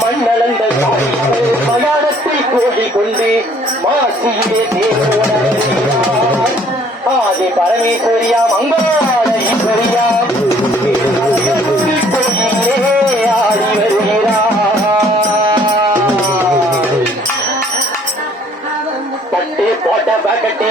மண்ணளந்த மயானத்தை கோழி கொண்டு மாசியிலே ஆதி பரமேஸ்வரியாம் அங்காள ஈஸ்வரியாம் கோயிலே ஆடி வருகிறார். பட்டு போட்ட பக்கட்டே